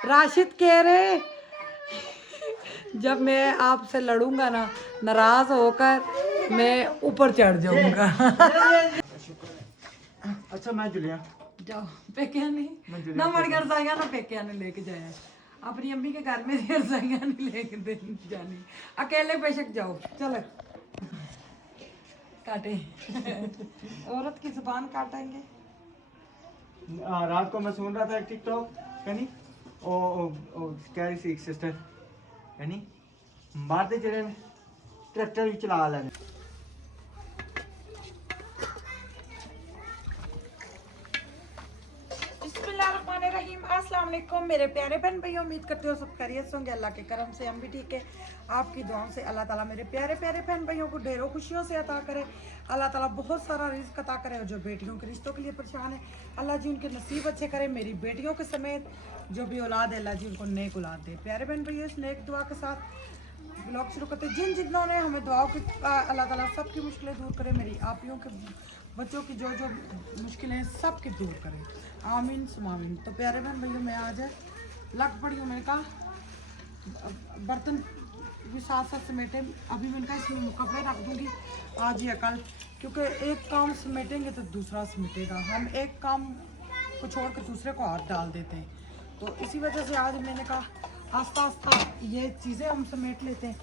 राशिद कह रहे जब मैं आपसे लड़ूंगा ना नाराज होकर मैं ऊपर चढ़ जाऊंगा। अच्छा मैं जुलिया जाओ पेके नहीं ना मर घर जाएगा ना पेके ने लेके जाया अपनी अम्मी के घर में घर जाएगा नहीं लेके दे जानी अकेले बेशक जाओ चलो काटे औरत की जुबान काटेंगे। रात को मैं सुन रहा था टिकटॉक यानी ओ कैरी सिक्स सिस्टर यानी मारते चले ट्रैक्टर भी चला लेने। बिस्मिल्लाहिर्रहमानिर्रहीम अस्सलाम वालेकुम मेरे प्यारे बहन भाई, उम्मीद करते हो सब खैरियत से होंगे। अल्लाह के करम से हम भी ठीक है। आपकी दुआओं से अल्लाह ताला मेरे प्यारे प्यारे बहन भाइयों को ढेरों खुशियों से अता करे। अल्लाह ताला बहुत सारा रिज़्क अता करे। और जो बेटियों के रिश्तों के लिए परेशान है अल्लाह जी उनके नसीब अच्छे करे। मेरी बेटियों के समेत जो भी औलाद है अल्लाह जी उनको नेक औलाद दे। प्यारे बहन भैया इस नेक दुआ के साथ ब्लॉग शुरू करते जिन जितनों ने हमें दुआओं की अल्लाह ताला सबकी मुश्किलें दूर करे। मेरी आपियों के बच्चों की जो जो मुश्किलें हैं सब की दूर करें, आमीन सुमामीन। तो प्यारे बहन भैया मैं आज लग पड़ी हूँ, मैंने कहा बर्तन भी साथ साथ समेटे। अभी मैंने कहा इसमें कपड़े रख दूँगी आज या कल, क्योंकि एक काम समेटेंगे तो दूसरा समेटेगा। हम एक काम को छोड़ कर दूसरे को हाथ डाल देते हैं। तो इसी वजह से आज मैंने कहा आस्ता आस्ता ये चीज़ें हम समेट लेते हैं।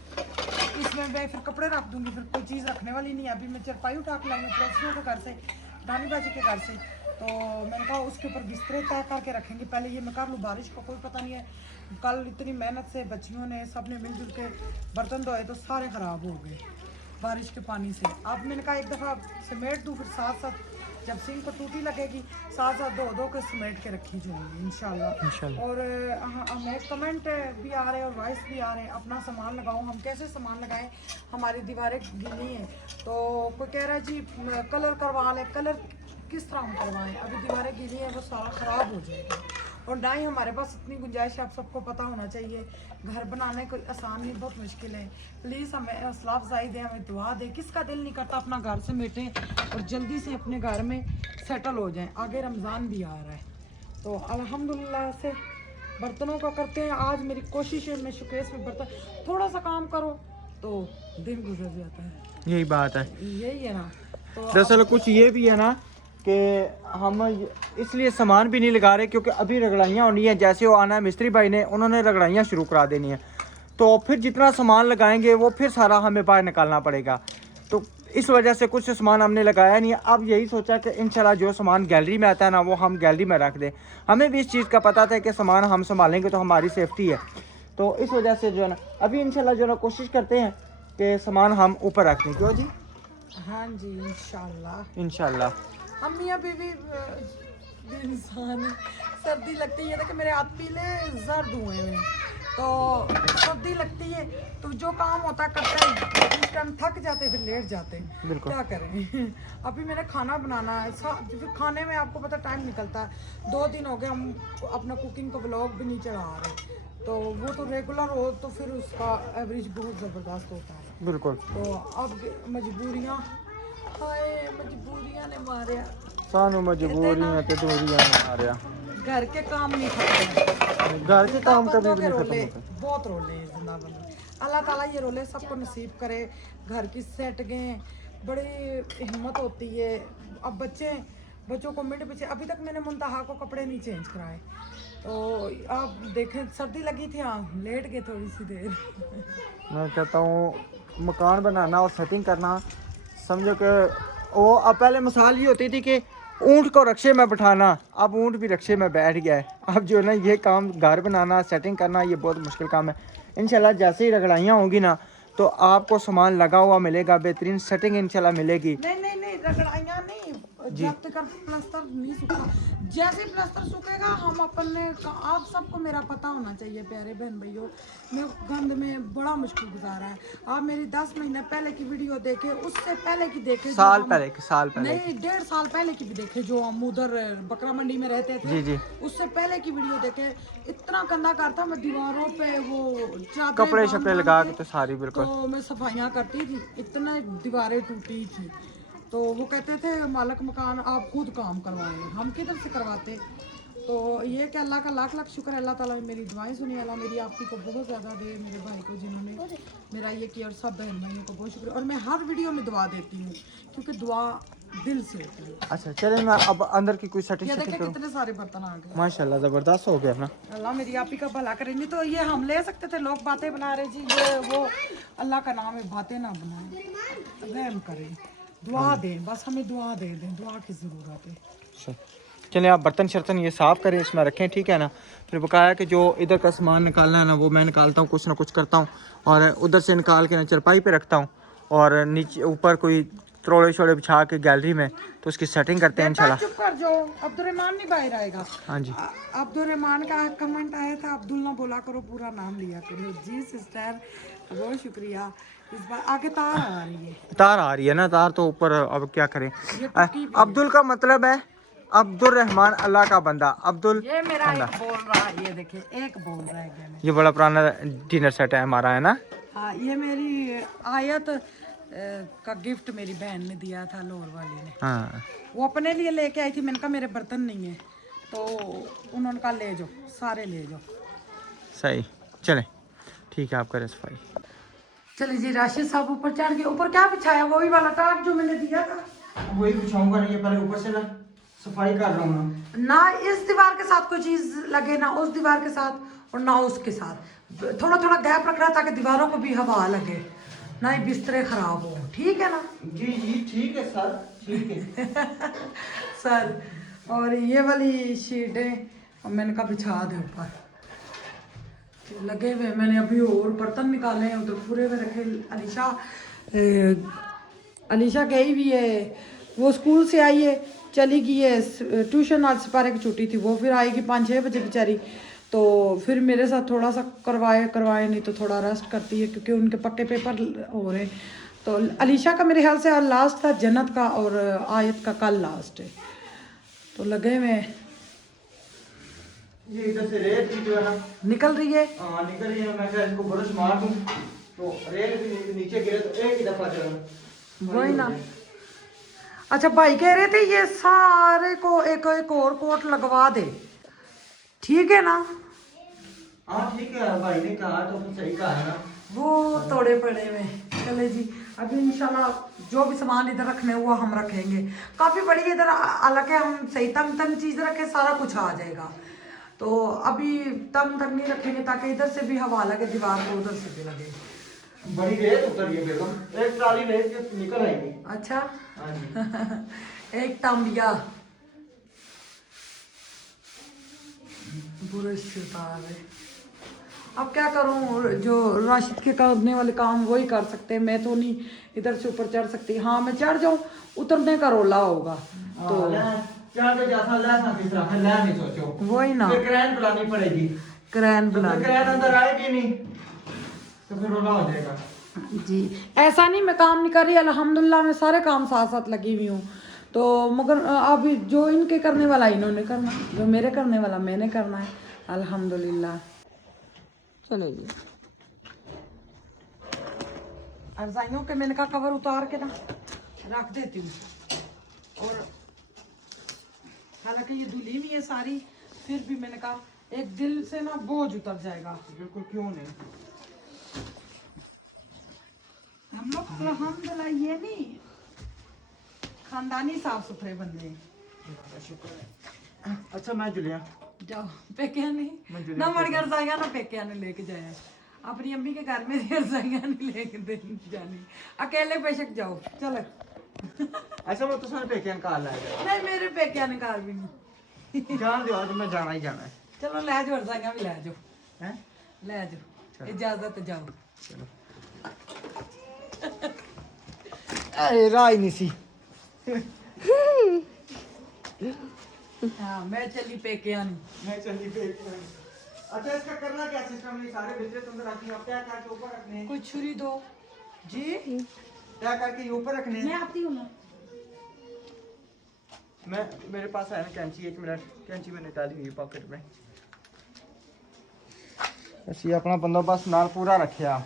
इसमें मैं फिर कपड़े रख दूँगी, फिर कोई चीज़ रखने वाली नहीं है। अभी मैं चरपाई उठा के लाई हूँ पड़ोसियों के घर से, नानी बाजी के घर से। तो मैंने कहा उसके ऊपर बिस्तरे तय करके रखेंगे। पहले ये मैं कर लूँ, बारिश का कोई पता नहीं है। कल इतनी मेहनत से बच्चियों ने सब ने मिलजुल के बर्तन धोए तो सारे ख़राब हो गए बारिश के पानी से। अब मैंने कहा एक दफ़ा समेट दूँ, फिर साथ साथ जब सिंक को टूटी लगेगी साथ साथ धो धो के समेट के रखी जाएंगी इंशाल्लाह। और हमें कमेंट भी आ रहे हैं और वॉइस भी आ रहे हैं अपना सामान लगाओ। हम कैसे सामान लगाएं, हमारी दीवारें गीली हैं। तो कोई कह रहा है जी कलर करवा लें, कलर किस तरह हम करवाएं, अभी दीवारें गीली हैं वो सारा ख़राब हो जाएगा। और ना ही हमारे पास इतनी गुंजाइश है, आप सबको पता होना चाहिए घर बनाने कोई आसान नहीं, बहुत मुश्किल है। प्लीज़ हमें हौसला अफजाई दें, हमें दुआ दें। किसका दिल नहीं करता अपना घर से समेटें और जल्दी से अपने घर में सेटल हो जाएं। आगे रमज़ान भी आ रहा है तो अल्हम्दुलिल्लाह से बर्तनों का करते हैं। आज मेरी कोशिश है मैं शोकेस में बर्तन थोड़ा सा काम करो तो दिन गुजर जाता है। यही बात है, यही है ना। तो दरअसल कुछ ये भी है ना कि हम इसलिए सामान भी नहीं लगा रहे क्योंकि अभी रगड़ाइयाँ होनी है। जैसे वो आना है मिस्त्री भाई ने, उन्होंने रगड़ाइयाँ शुरू करा देनी है, तो फिर जितना सामान लगाएंगे वो फिर सारा हमें बाहर निकालना पड़ेगा। तो इस वजह से कुछ सामान हमने लगाया नहीं है। अब यही सोचा कि इंशाल्लाह जो सामान गैलरी में आता है ना वो हम गैलरी में रख दें। हमें भी इस चीज़ का पता था कि सामान हम संभालेंगे तो हमारी सेफ्टी है। तो इस वजह से जो है ना अभी इंशाल्लाह जो है ना कोशिश करते हैं कि सामान हम ऊपर रख दें। क्यों जी? हाँ जी इंशाल्लाह इंशाल्लाह। अम्मी अभी भी इंसान है। सर्दी लगती है कि मेरे हाथ पीले जर्द हुए हैं, तो सर्दी लगती है तो जो काम होता करते हैं उस टाइम थक जाते फिर लेट जाते हैं। बिल्कुल। क्या करें अभी मैंने खाना बनाना है, फिर खाने में आपको पता टाइम निकलता है। 2 दिन हो गए हम अपना कुकिंग का व्लॉग भी नहीं चढ़ा रहे, तो वो तो रेगुलर हो तो फिर उसका एवरेज बहुत ज़बरदस्त होता है। बिल्कुल। तो अब मजबूरियाँ, हाय मजबूरियाँ ने मारे, सानू मजबूरियां ते दूरियां मारिया। घर के काम नहीं खत्म, घर के काम कभी बंदों भी के नहीं रोले खत्म होते। बहुत रोले हैं जिंदा बंदे। अल्लाह ताला ये रोले सबको नसीब करे। घर की सेट गए, बड़ी हिम्मत होती है। अब बच्चों को मिनट पीछे, अभी तक मैंने मुंतहा को कपड़े नहीं चेंज कराए। तो आप देखें सर्दी लगी थी, हाँ लेट गए थोड़ी सी देर। मैं कहता हूँ मकान बनाना और सेटिंग करना, समझो कि वो अब पहले मिसाल ये होती थी कि ऊँट को रक्शे में बैठाना, अब ऊँट भी रक्शे में बैठ गया है। अब जो है ना ये काम घर बनाना सेटिंग करना ये बहुत मुश्किल काम है। इंशाल्लाह जैसे ही रगड़ाइयाँ होंगी ना तो आपको सामान लगा हुआ मिलेगा, बेहतरीन सेटिंग इंशाल्लाह मिलेगी। नहीं रगड़ाइयाँ नहीं, जब तक प्लास्टर नहीं सूखा, जैसे प्लास्टर सूखेगा हम अपने आप सबको मेरा पता होना चाहिए प्यारे बहन भैयों। मैं गंद में बड़ा मुश्किल गुजारा है। आप मेरी 10 महीने पहले की वीडियो देखे, उससे पहले की देखे, साल पहले नहीं 1.5 साल पहले की भी देखे जो हम उधर बकरा मंडी में रहते थे। जी। उससे पहले की वीडियो देखे, इतना गंदा करता मैं दीवारों पे वो कपड़े शपड़े लगा के तो सारी बिल्कुल तो मैं सफाइयाँ करती थी, इतना दीवारें टूटी थी। तो वो कहते थे मालिक मकान आप खुद काम करवाएं, हम किधर से करवाते। तो ये कि अल्लाह का लाख लाख शुक्र है, अल्लाह ताला ने मेरी दुआएं सुनी, अल्लाह मेरी आपकी को बहुत ज़्यादा दे, मेरे भाई को जिन्होंने मेरा ये किया, और सब बहन भाइयों को बहुत शुक्र। और मैं हर वीडियो में दुआ देती हूँ क्योंकि दुआ दिल से होती है। अच्छा चले, मैं अब अंदर की कोई सेटिंग ये सेटिंग देखे करूँ। कितने सारे बर्तन आ गए, माशाल्लाह ज़बरदस्त हो गया ना। अल्लाह मेरी आप ही का भला करे। नहीं तो ये हम ले सकते थे, लोग बातें बना रहे जी, ये वो, अल्लाह का नाम है, बातें ना बनाएं, रहम करें, दुआ दें, बस हमें दुआ दे दें, दुआ की ज़रूरत है। अच्छा चलें, आप बर्तन शर्तन ये साफ़ करें, इसमें रखें, ठीक है ना। फिर बकाया कि जो इधर का सामान निकालना है ना, वो मैं निकालता हूँ, कुछ ना कुछ करता हूँ, और उधर से निकाल के ना चरपाई पे रखता हूँ, और नीचे ऊपर कोई त्रोड़े शोड़े बिछा के गैलरी में, तो उसकी सेटिंग करते हैं इंशाल्लाह। चुप कर जो, अब्दुलरहमान नहीं बाहर आएगा। हाँ जी, अब्दुलरहमान का कमेंट आया था, अब्दुल ना बोला करो, पूरा नाम लिया करो। जी सिस्टर, बहुत शुक्रिया। इस बार आगे तार आ रही है, तार आ रही है ना, तार तो ऊपर, अब क्या करें। ये टूटी भी अब्दुल का मतलब है अब्दुल रहमान, अल्लाह का बंदा, अब्दुल है। ये मेरा बंदा। एक बोल रहा है, ये देखिए एक बोल रहा है गया। ये बड़ा पुराना डिनर सेट है हमारा, है ना। हाँ, ये मेरी आयत का गिफ्ट मेरी बहन ने दिया था, लोर वाली ने। हाँ वो अपने लिए लेके आई थी, मैंने कहा मेरे बर्तन नहीं है, तो उन्होंने कहा ले जाओ, सारे ले जाओ। सही, चलें ठीक है, आप करें सफाई। चलिए जी, राशिद साहब ऊपर चढ़ गए। ऊपर क्या बिछाया? वही वाला टाट जो मैंने दिया था। वही बिछाऊंगा नहीं, पहले ऊपर से ना सफाई कर रहा हूँ ना इस दीवार के साथ कोई चीज लगे, ना उस दीवार के साथ, और ना उसके साथ। थोड़ा थोड़ा गैप रख रहा ताकि दीवारों को भी हवा लगे, ना ही बिस्तरे खराब हो। ठीक है ना जी जी ठीक है सर, ठीक है। सर? और ये वाली शीटें मैंने कहा बिछा दे ऊपर, लगे हुए। मैंने अभी और बर्तन निकाले हैं, उधर पूरे हुए रखे। अलीशा गई हुई है, वो स्कूल से आई है, चली गई है ट्यूशन, आज सिपारे की छुट्टी थी, वो फिर आएगी 5-6 बजे बेचारी। तो फिर मेरे साथ थोड़ा सा करवाए नहीं तो थोड़ा रेस्ट करती है, क्योंकि उनके पक्के पेपर हो रहे हैं। तो अलीशा का मेरे ख्याल से लास्ट था, जन्नत का और आयत का कल लास्ट है। तो लगे हुए ये इधर से रेत भी जो है ना निकल रही है। निकल रही है, मैं क्या इसको ब्रश मार दूं तो रेत भी नीचे गिरे तो एक ही दफा चला। वही ना। अच्छा, भाई कह रहे थे ये सारे को एक एक और कोट लगवा दे, ठीक है ना? हाँ ठीक है, भाई ने कहा तो फिर सही कहा है ना। वो तोड़े पड़े में। चले जी, अभी इंशाल्लाह जो भी सामान इधर रखने हुआ हम रखेंगे। काफ़ी बड़ी इधर, हालांकि हम सही तंग तंग चीज़ रखे, सारा कुछ आ जाएगा। तो अभी तंग तंग नहीं रखेंगे ताकि इधर से भी हवा लगे दीवार को, उधर से भी लगे। बड़ी रेत उतर रही है बेगम, एक ट्राली रेत के निकल आएगी। अच्छा हाँ जी। एक तांबिया बुरश से उतार रहे। अब क्या करूं, जो राशिद के करने वाले काम वही कर सकते हैं, मैं तो नहीं इधर से ऊपर चढ़ सकती। हाँ, मैं चढ़ जाऊं, उतरने का रोला होगा तो चढ़ के जैसा लहसा किस तरह है, लह नहीं सोचो, वही ना, फिर क्रैन बुलानी पड़ेगी। क्रैन तो बुला फिर क्रैन अंदर आएगी नहीं तो फिर रोला हो जाएगा। जी। ऐसा नहीं मैं काम नहीं कर रही, अल्हम्दुलिल्लाह मैं सारे काम साथ साथ लगी हुई हूँ। तो मगर अब जो इनके करने वाला इन्होंने करना, जो मेरे करने वाला मैंने करना है, अल्हम्दुलिल्लाह। चलो जी, रजाइयों के मैंने कहा कवर उतार के ना रख देती हूँ। और हालांकि ये धुली हुई है सारी, फिर भी मैंने कहा एक दिल से ना बोझ उतर जाएगा। बिल्कुल, क्यों नहीं। हम लोग अल्हम्दुलिल्लाह ये नहीं खानदानी साफ सुथरे बंदे हैं। अच्छा मैं जुलिया जाओ पेकिया नहीं ना, मर घर रजाइया ना पेकिया ने लेके जाया, अपनी अम्मी के घर में रजाइया नहीं लेके जानी, अकेले बेशक जाओ। चलो ऐसा मैं तो सारे पेके निकाल लाएगा। नहीं, मेरे पेकिया ने घर भी नहीं। जान दो, आज मैं जाना ही जाना है। चलो ले जाओ, रजाइया भी ले जाओ, हैं? ले जाओ, इजाजत जाओ। चलो। अरे राय नहीं सी। हाँ, मैं चली पेकिया नहीं। मैं चली पेके। अच्छा इसका करना क्या सिस्टम है, सारे बिजली तुम रखी आप क्या करके ऊपर रखने हैं? कुछ छुरी दो जी, क्या करके ये ऊपर रखने मैं हैं? आती हूँ ना। मैं मेरे पास है ना कैंची, 1 मिनट, कैंची मैंने डाली हुई पॉकेट में। ਅਸੀਂ अपना बंदोबस्त नाल पूरा रखिया।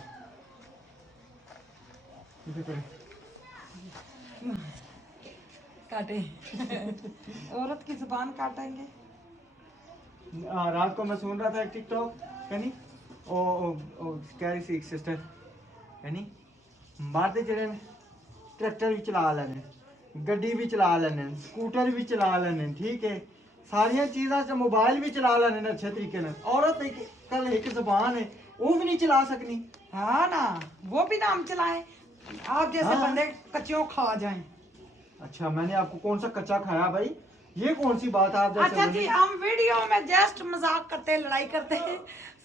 काटे औरत की जुबान काटेंगे। रात को मैं सुन रहा था टिकटॉक यानी ओ कह रही थी एक सिस्टर यानी मारते चले ट्रैक्टर भी चला लैने गड्डी भी चला लैने स्कूटर भी चला लैने ठीक है सारिया चीज़ां च मोबाइल भी चला लैने अच्छे तरीके नाल औरत कल एक ज़बान है वो भी नहीं चला सकनी हाँ ना वो भी नाम चलाए आप जैसे हाँ। बंदे कच्चों खा जाएं। अच्छा मैंने आपको कौन सा कच्चा खाया भाई ये कौन सी बात है आप जैसे अच्छा जी बंदे- हम वीडियो में जस्ट मजाक करते हैं लड़ाई करते हैं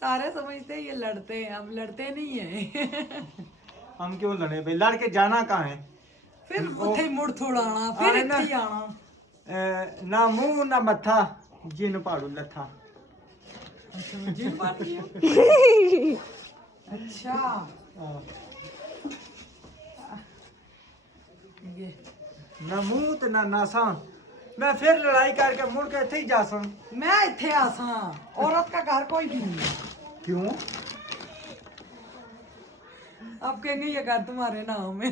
सारे समझते हैं ये लड़ते हैं हम लड़ते नहीं है हम क्यों लड़े भाई लड़ के जाना कहाँ है फिर उथे ही मुड़ थोड़ाना फिर आए इत्थे ना। ही आना ना मुंह ना मत्था जिन पाड़ू लथा अच्छा मैं जिन बात की अच्छा ये ना मुंह ते ना नासा मैं फिर लड़ाई करके मुड़ के इत्थे ही जासा मैं इत्थे आसा औरत का घर कोई भी नहीं है क्यों अब कहेंगे ये घर तुम्हारे नाम है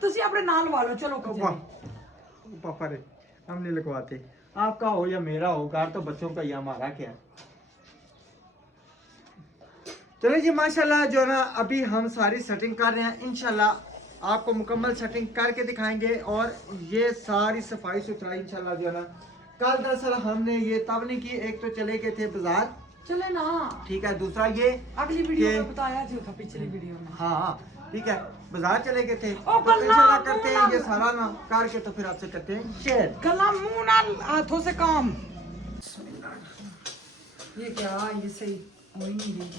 तुसी अपने नाम लवा लो चलो पापा कचहरी। पापा रे हम नहीं लिखवाते आपका हो या मेरा हो घर तो बच्चों का ही हमारा क्या चलो जी माशाल्लाह जो है ना अभी हम सारी सेटिंग कर रहे हैं इंशाल्लाह आपको मुकम्मल सेटिंग करके दिखाएंगे और ये सारी सफाई सुथराई इंशाल्लाह जो है ना कल दरअसल हमने ये तब नहीं की एक तो चले गए थे बाजार चले ना ठीक है दूसरा ये अगली वीडियो ये- में बताया जो था पिछली वीडियो में हाँ ठीक है बाजार चले गए थे ओ, तो गल्ला, इंशाल्लाह करते हैं मुंह ये ना- सारा ना करके तो फिर आपसे करते हैं शेयर गला मुंह ना हाथों से काम ये क्या ये सही हो ही नहीं रही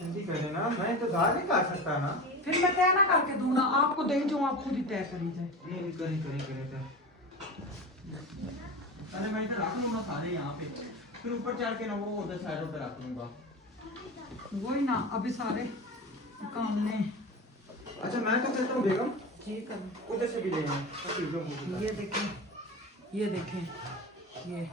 जल्दी करें ना मैं तो दाल नहीं खा सकता ना फिर मैं तय ना करके दूं ना आपको दे जो आप खुद ही तय करी जाए नहीं करें अरे मैं इधर रख लूंगा सारे यहाँ पे फिर ऊपर चढ़ के ना वो उधर साइडों पे रख लूंगा वही ना अभी सारे काम ने अच्छा मैं तो कहता हूँ बेगम ठीक है उधर से भी ले आए ये देखें ये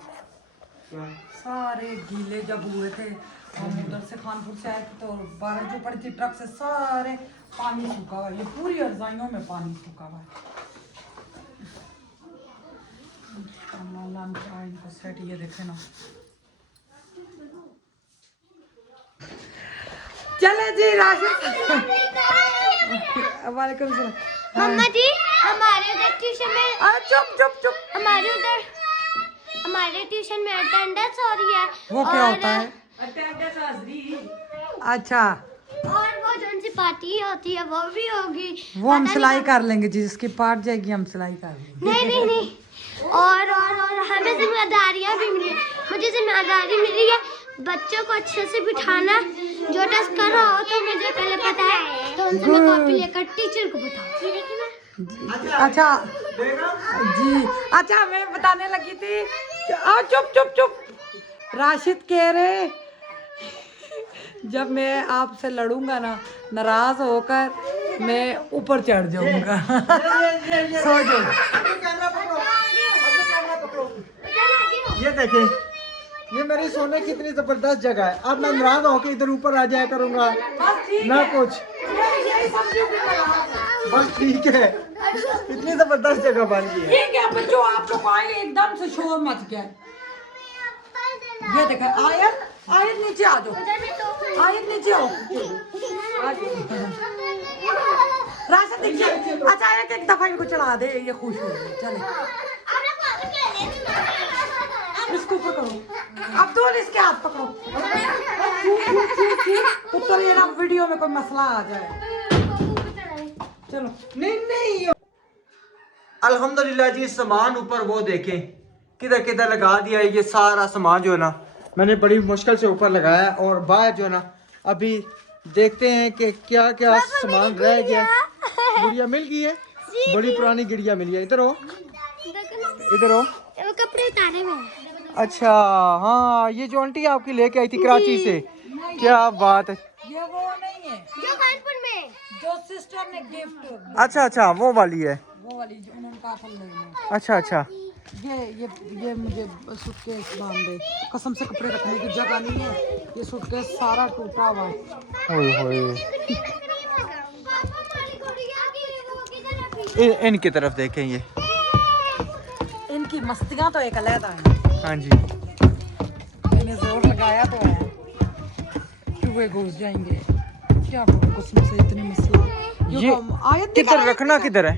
क्या सारे गीले जब हुए थे हम उधर से खानपुर से आए थे तो बारिश जो पड़ी थी ट्रक से सारे पानी सूखा हुआ है। ये पूरी रजाइयों में पानी सूखा हुआ है इनको सेट ये देखे ना चले जी राशिद वालेकुम सलाम मम्मा जी हमारे उधर ट्यूशन में अरे चुप हमारे ट्यूशन में अटेंडेंस हो रही है वो क्या और- होता है अच्छा और वो जो सी पार्टी होती है वो भी होगी वो हम पता सिलाई नहीं कर लेंगे जिसकी पार्ट जाएगी हम सिलाई कर लेंगे नहीं और हमें जिम्मेदारियां भी मिली मुझे जिम्मेदारी मिली है बच्चों को अच्छे से बिठाना जो टेस्ट कर रहा हो तो मुझे पहले पता है तो उनसे मैं कॉपी लेकर टीचर को बताऊँ अच्छा जी अच्छा मैं बताने लगी थी चुप राशिद कह रहे जब मैं आपसे लड़ूंगा ना नाराज होकर मैं ऊपर चढ़ जाऊंगा सो जाओ ये देखें ये मेरी सोने की इतनी जबरदस्त जगह है अब मैं नाराज होकर इधर ऊपर आ जाया करूंगा ना कुछ बस ठीक है इतनी जबरदस्त जगह बन गई है ठीक है बच्चों आप लोग आए एकदम से शोर मच गया ये देखा आयत नीचे आ जाओ आयत नीचे आओ राशिद देखिए अच्छा एक दफा इनको चढ़ा दे ये खुश हो गए चले इसको ऊपर करो अब्दुल इसके हाथ पकड़ो ऊपर ये ना वीडियो में कोई मसला आ जाए चलो नहीं अल्हम्दुलिल्लाह जी सामान ऊपर वो देखें किधर किधर लगा दिया है ये सारा सामान जो है ना मैंने बड़ी मुश्किल से ऊपर लगाया और बाहर जो है ना अभी देखते हैं कि क्या क्या सामान रह गया गुड़िया मिल गई है बड़ी पुरानी गुड़िया मिली है इधर हो वो कपड़े उतारे हुए हैं अच्छा हाँ ये जो आंटी आपकी लेके आई थी कराची से क्या बात है ये वो नहीं है जो कानपुर में जो सिस्टर ने गिफ्ट अच्छा वो वाली है वो वाली जो उन्होंने कहा था लेने अच्छा ये मुझे सूटकेस बांध दे कसम से कपड़े रखने की जगह नहीं है ये सूटकेस सारा टूटा हुआ है ओए इनकी तरफ देखें ये इनकी मस्तियां तो एक अलग है हाँ जी। मैंने जोर लगाया तो है, चूहे घुस जाएंगे, क्या करूं कसम से, इतनी मसला। ये आयत किधर रखना, किधर है?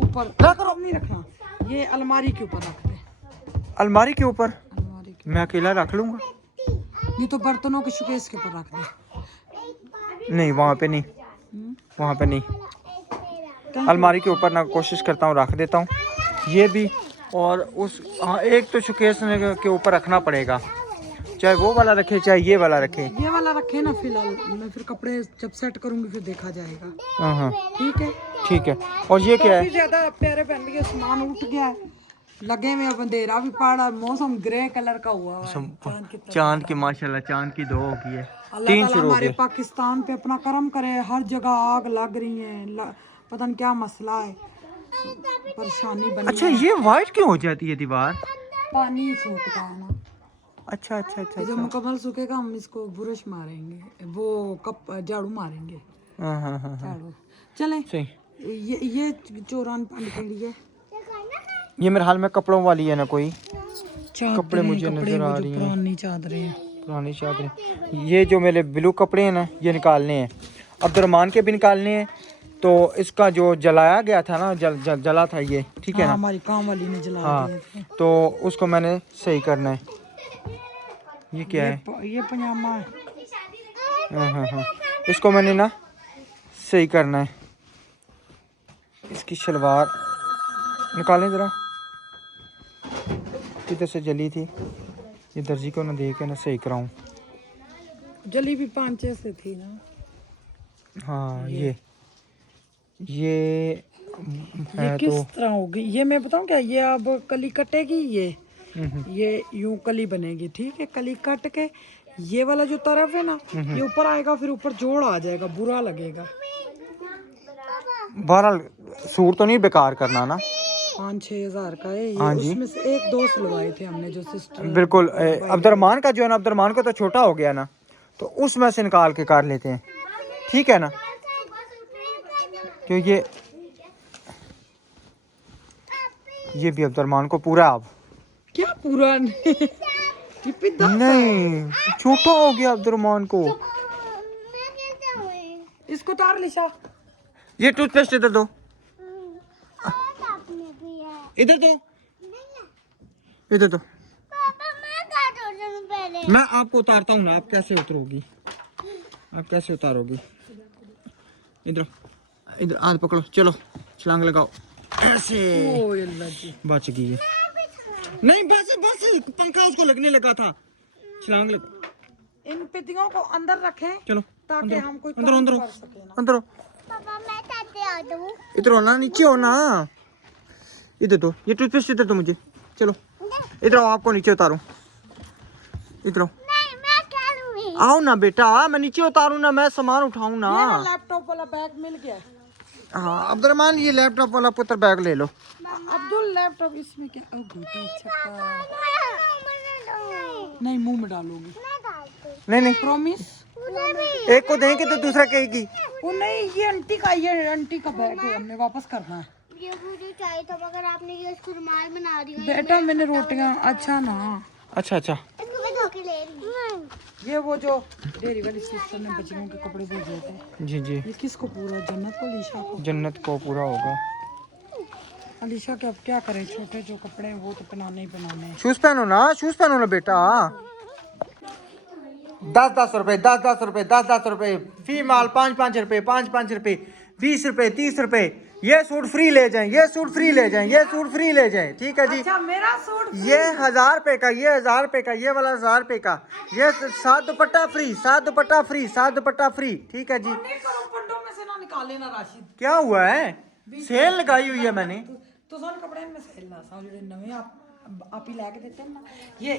ऊपर रख नहीं रखना, ये अलमारी के ऊपर रख दे, अलमारी के ऊपर? अलमारी के, मैं अकेला रख लूंगा। नहीं तो बर्तनों के शोकेस के ऊपर रख दे। नहीं वहाँ पे नहीं, वहाँ पे नहीं, अलमारी के ऊपर ना, कोशिश करता हूँ रख देता हूँ ये भी। और उस हाँ एक तो शोकेस के ऊपर रखना पड़ेगा, चाहे वो वाला रखे चाहे ये वाला रखे। ये वाला रखे ना फिलहाल, मैं फिर कपड़े जब सेट करूंगी फिर देखा जाएगा। हाँ हाँ ठीक है। ठीक है। और ये क्या काफी है? ज्यादा प्यारे पहन के सामान उठ गया है, लगे में अब अंधेरा भी पड़ा, मौसम ग्रे कलर का हुआ है। चांद की माशाल्लाह, चांद की 2 हो गई है, अल्लाह 3 ताला शुरू हो हमारे गए। पाकिस्तान पे अपना करम करे, हर जगह आग लग रही है, पता नहीं क्या मसला है, परेशानी बनी अच्छा है। ये वाइट क्यों हो जाती है दीवार? पानी सूखता है ना, अच्छा अच्छा अच्छा ये जब अच्छा। मुकम्मल सूखेगा हम इसको बुरश मारेंगे, वो कप झाड़ू मारेंगे, हाँ हाँ हाँ हाँ झाड़ू। चलें, सही। ये चौरान पानी के लिए ये मेरे हाल में कपड़ों वाली है ना कोई, चादरें, कपड़े मुझे नजर आ वो जो रही हैं, पुरानी चादरें हैं। पुरानी चादरें। ये जो मेरे ब्लू कपड़े हैं ना, ये निकालने हैं, अब्दुर्रहमान के भी निकालने हैं। तो इसका जो जलाया गया था ना, जला था ये, ठीक है हाँ, ना? हमारी काम वाली ने जला हाँ दिए थे। तो उसको मैंने सही करना है। ये क्या है? ये पजामा है। हाँ हाँ हाँ, इसको मैंने ना सही करना है। इसकी शलवार निकालें ज़रा, किधर से जली थी, ये दर्जी को ना दे के ना सही कराऊं। जली भी 5-6 से थी ना। हाँ ये है किस तो तरह होगी ये मैं बताऊं क्या, ये अब कली कटेगी, ये यूं कली बनेगी, ठीक है। कली कट के ये वाला जो तरफ है ना, ये ऊपर आएगा, फिर ऊपर जोड़ आ जाएगा, बुरा लगेगा। बहरहाल सूट तो नहीं बेकार करना ना। 5-6 हज़ार का है ये। हाँ जी। उसमें से 1-2 सिलवाए थे हमने, जो सिस्टर। बिल्कुल। अब्दुर्रहमान का जो है ना, अब्दुर्रहमान को तो छोटा हो गया ना, तो उसमें से निकाल के कर लेते हैं, ठीक है ना? क्योंकि ये भी अब्दुर्रहमान को पूरा अब क्या पूरा ये पिद्दा सा है। नहीं, छोटा हो गया अब्दुर्रहमान को। इसको तार लिशा, ये टूथपेस्ट इधर दो, इधर दो, इधर दो। मैं आपको उतारता हूँ ना, आप कैसे उतरोगी, आप कैसे उतारोगी? इधर इधर हाथ पकड़ो, चलो छलांग लगाओ ऐसे। ओ अल्लाह जी, बच गई है। नहीं बस बस, पंखा उसको लगने लगा था, छलांग लग। इन पितियों को अंदर रखें, चलो ताकि हम कोई अंदर काम अंदर कर सकें ना। अंदर इधर हो ना, नीचे हो ना, इधर दो, ये टूथपेस्ट इधर दो मुझे। चलो इधर आओ, आपको नीचे उतारूं, इधर आओ। आओ ना बेटा, मैं नीचे उतारूं ना, मैं सामान उठाऊं ना। ये लैपटॉप वाला बैग मिल गया है। हाँ अब्दुर्रहमान, ये लैपटॉप वाला पुत्र बैग ले लो। अब्दुल लैपटॉप इसमें क्या, ओ बेटा छक्का, नहीं मुंह में डालोगी, नहीं नहीं, प्रॉमिस। एक को देंगे तो दूसरा कहेगी। वो नहीं, ये आंटी का बैग है, हमने वापस करना है। ये मुझे चाहिए था, मगर आपने ये इसको रुमाल बना दिया। बेटा मैंने रोटियां, अच्छा ना, अच्छा अच्छा, इसको मैं धो के ले रही हूँ। ये वो जो डेयरी वाली सिस्टर ने बच्चियों के कपड़े भेजे थे, जी जी। ये किसको पूरा, जन्नत को, अलीशा को। जन्नत को पूरा होगा। अलीशा के अब क्या करें, छोटे जो कपड़े हैं वो तो पहनाने ही पहनाने हैं। शूज पहनो ना, शूज पहनो ना बेटा। 10-10 रुपए, 10-10 रुपए, 10-10 रुपए फी माल, 5-5 रुपए, 5-5 रुपए, 20 रुपए, 30 रुपए। ये सूट फ्री ले जाएं, ये सूट फ्री ले जाएं, ये सूट फ्री ले जाएं, ठीक है जी। अच्छा मेरा सूट ये 1000 रुपए का, ये 1000 रुपए का, ये वाला 1000 रुपए का, ये 7 दुपट्टा फ्री, 7 दुपट्टा फ्री, 7 दुपट्टा फ्री, ठीक है जी। नहीं करो, पंडों में से ना निकाले ना राशिद, क्या हुआ है? सेल लगाई हुई है मैंने। तो सन कपड़े में सेल ना सा, जो नवे आप ही लाके देते हैं ना, ये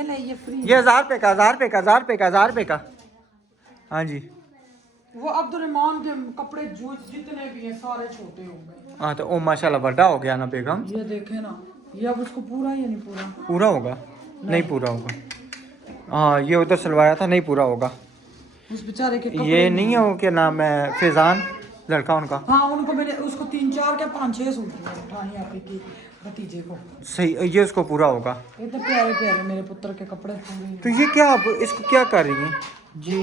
ले, ये फ्री। ये 1000 रुपए का, 1000 रुपए का, 1000 रुपए का, 1000 रुपए का। हाँ जी। वो अब्दुर्रहमान के कपड़े जो जितने भी हैं सारे छोटे हो गए। हाँ तो ओ माशाल्लाह बड़ा हो गया ना बेगम। ये देखे ना, ये अब उसको पूरा या नहीं पूरा? पूरा होगा, नहीं पूरा होगा। हाँ ये उधर सिलवाया था, नहीं पूरा होगा। उस बेचारे के कपड़े ये नहीं है क्या नाम है, फैजान लड़का उनका। हाँ उनको मैंने उसको 3-4 क्या 5-6 सूट दिए, उठानी आप की भतीजे को। सही, ये उसको पूरा होगा। इतने प्यारे प्यारे मेरे पुत्र के कपड़े पूरे। तो ये क्या आप इसको क्या कर रही हैं जी?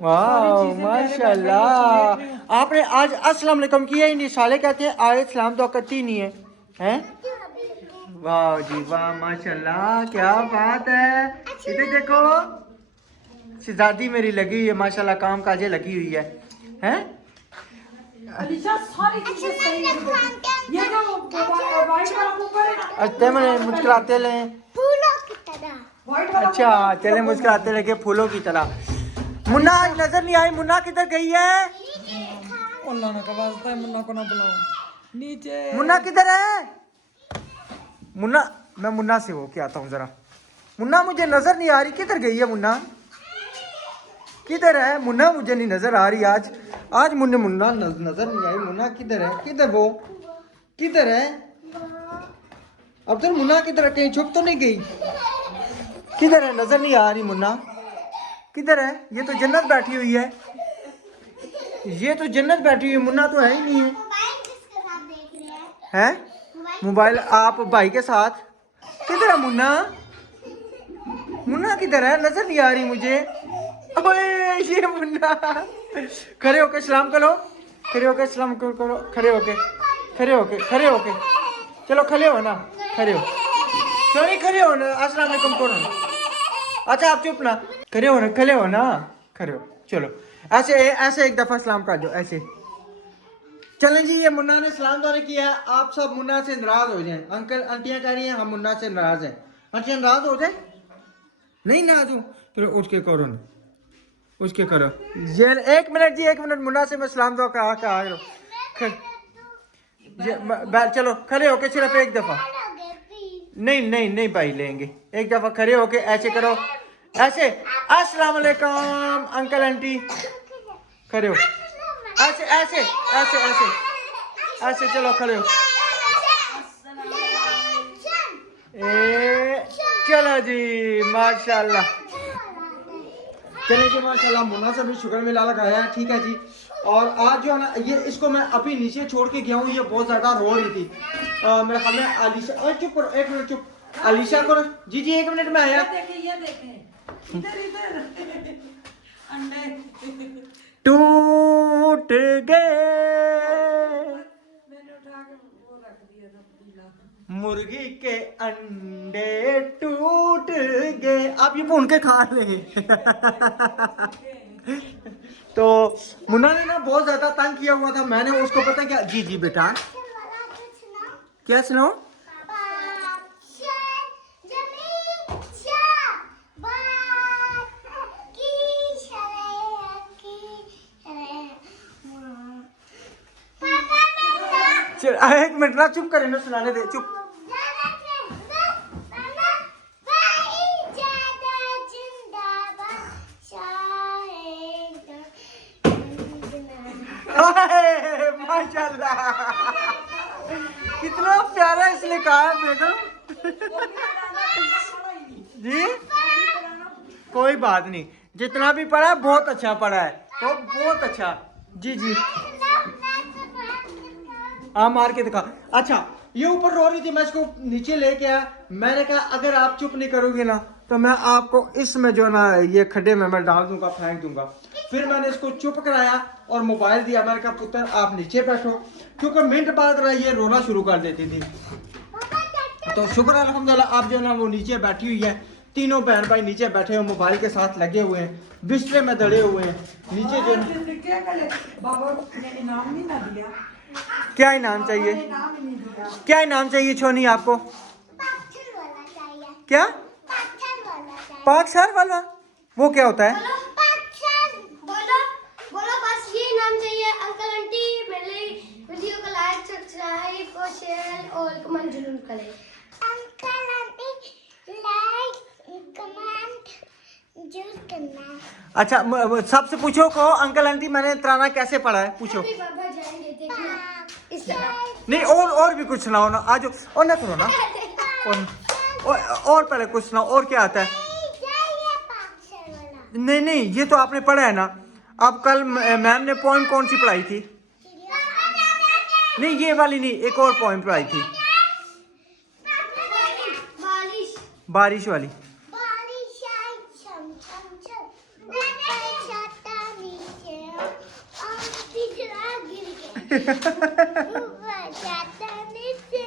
वाह माशाल्लाह, आपने आज अस्सलाम वालेकुम किया ही नहीं। साले कहते हैं आए सलाम तो करती नहीं है, हैं? वाह जी वाह माशाल्लाह, क्या बात है। इधर देखो, शहजादी मेरी लगी हुई है माशाल्लाह, काम काजे लगी हुई है, हैं? अलीशा सारी चीजें सही है। ये जो वाइट वाला ऊपर है ना, अच्छे में मुस्कुराते ले। वाइट वाला अच्छा चले मुस्कुराते लगे फूलों की तरह। मुन्ना आज नजर नहीं आई, मुन्ना किधर गई है? अल्लाह ना का वास्ता है, मुन्ना को ना बुलाओ नीचे। मुन्ना किधर है? मुन्ना, मैं मुन्ना से हो के आता हूँ जरा। मुन्ना मुझे नजर नहीं आ रही, किधर गई है मुन्ना? किधर है मुन्ना? मुझे नहीं नजर आ रही आज। आज मुन्ने मुन्ना नजर नहीं आई। मुन्ना किधर है? किधर वो? किधर है? अब तो मुन्ना किधर है? कहीं छुप तो नहीं गई? किधर है? नजर नहीं आ रही मुन्ना, किधर है? ये तो जन्नत बैठी हुई है, ये तो जन्नत बैठी हुई है, मुन्ना तो है ही नहीं है। हैं? मोबाइल आप भाई के साथ? किधर है मुन्ना? मुन्ना किधर है? नजर नहीं आ रही मुझे। ओए ये मुन्ना, खड़े होके सलाम करो, खड़े होके सलाम करो, खड़े होके, खड़े होके, खड़े होके, चलो खड़े हो ना, खड़े हो, सॉरी खड़े हो ना, अस्सलाम वालेकुम करो ना। अच्छा आप चुप ना, खड़े हो ना, खड़े हो ना, खड़े हो, चलो ऐसे ऐसे एक दफा सलाम कर दो ऐसे। चलें जी, ये मुन्ना ने सलाम तो किया, आप सब मुन्ना से नाराज हो जाएं। अंकल आंटियां कह रही हैं हम मुन्ना से नाराज हैं। आंटियां नाराज हो जाए? नहीं नाराज हो, फिर उठ के करो ना, उठ के करो। ये 1 मिनट जी, 1 मिनट, मुन्ना से मैं सलाम दुआ कहा चलो खड़े होके सिर्फ एक दफा। नहीं नहीं नहीं भाई लेंगे, एक दफा खड़े होके ऐसे करो, ऐसे अस्सलाम वालेकुम अंकल आंटी, खड़े हो, ऐसे ऐसे ऐसे ऐसे ऐसे, चलो खड़े हो, चलो जी माशाल्लाह। चले जी माशाल्लाह, मुन्ना से भी शुक्र मिला लगाया है, ठीक है जी। और आज जो है ना, ये इसको मैं अभी नीचे छोड़ के गया हूँ, ये बहुत ज्यादा रो रही थी। मेरे ख्याल में अलीशा, चुप करो 1 मिनट, चुप, अलीशा को जी जी 1 मिनट में आया। ये देखें इधर इधर अंडे टूट गए, मैंने उठा के वो रख दिया था पतीला। मुर्गी के अंडे टूट गए, आप ये भून के खा लेंगे। तो मुन्ना ने ना बहुत ज्यादा तंग किया हुआ था, मैंने उसको पता क्या, जी जी बेटा क्या सुनाओ? चल 1 मिनट ना, चुप करे ना, सुनाने दे, चुप। माशाल्लाह कितना प्यारा इसने कहा बेगम जी। कोई बात नहीं, जितना भी पढ़ा है बहुत अच्छा पढ़ा है, तो बहुत अच्छा। जी जी हाँ मार के दिखा। अच्छा ये ऊपर रो रही थी, मैं इसको नीचे लेके आया, मैंने कहा अगर आप चुप नहीं करोगे ना तो मैं आपको इसमें जो ना ये खड्डे में मैं डाल दूंगा, फेंक दूंगा। फिर मैंने इसको चुप कराया और मोबाइल दिया, मैंने कहा पुत्र आप नीचे बैठो, क्योंकि मिनट बाद ये रोना शुरू कर देती थी। तो शुक्र अल्हम्दुलिल्लाह आप जो ना वो नीचे बैठी हुई है, तीनों बहन भाई नीचे बैठे हुए मोबाइल के साथ लगे हुए हैं, बिस्तर में दड़े हुए हैं नीचे जो। बाबा ने इनाम नहीं ना दिया। क्या इनाम चाहिए? क्या इनाम चाहिए छोनी आपको? क्या? पाक सर वाला? वो क्या होता है? बोलो बोलो बस ये नाम चाहिए। अंकल आंटी मेरे वीडियो को लाइक सब्सक्राइब और शेयर और कमेंट जरूर करें। अंकल आंटी लाइक कमेंट जरूर करना। अच्छा सबसे पूछो, कहो अंकल आंटी मैंने तराना कैसे पढ़ा है, पूछो। बाबा जाएंगे देखना इस तरह। नहीं और भी कुछ सुनाओ ना, आज और ना करो ना, और पहले कुछ सुनाओ, और क्या आता है? नहीं नहीं ये तो आपने पढ़ा है ना। अब कल मैम ने पोएम कौन सी पढ़ाई थी? नहीं ये वाली नहीं, एक और पॉइंट पर आई थी, बारिश बारिश वाली। बारिश आई छम छम छम ऊपर छाता नीचे और बिजला गिर गया ऊपर छाता नीचे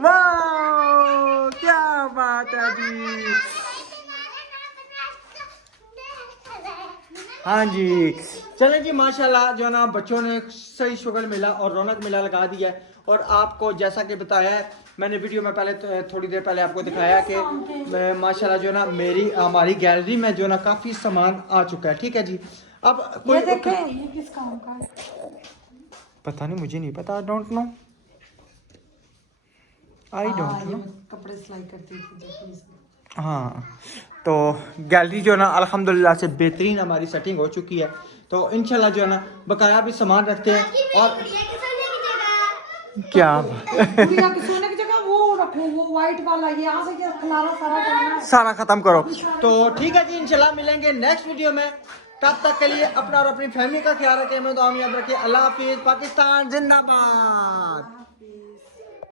वाह क्या बात है जी। हाँ जी चलें जी, माशाल्लाह जो है ना बच्चों ने सही शुगर मिला और रौनक मेला लगा दिया है। और आपको जैसा कि बताया है मैंने वीडियो में पहले थोड़ी देर पहले आपको दिखाया कि माशाल्लाह जो है ना हमारी गैलरी में जो है ना काफ़ी सामान आ चुका है। ठीक है जी, अब ये कोई देखें ये किस काम का है? पता नहीं, मुझे नहीं पता, डोंट नो, आई हाँ, डोंट ये नो। मैं कपड़े सिलाई करती थी देखो इसमें। हाँ तो गैलरी जो है ना अल्हम्दुलिल्लाह से बेहतरीन हमारी सेटिंग हो चुकी है। तो इंशाल्लाह जो है ना बकाया भी सामान रखते हैं। और क्या गुड़िया के सोने की जगह वो रखो, वो व्हाइट वाला, ये यहाँ से क्या खलारा सारा करना है। सारा खत्म करो। तो ठीक है जी, इंशाल्लाह मिलेंगे नेक्स्ट वीडियो में। तब तक के लिए अपना और अपनी फैमिली का ख्याल रखें, मैं दुआ में याद रखिए। अल्लाह हाफिज, पाकिस्तान जिंदाबाद।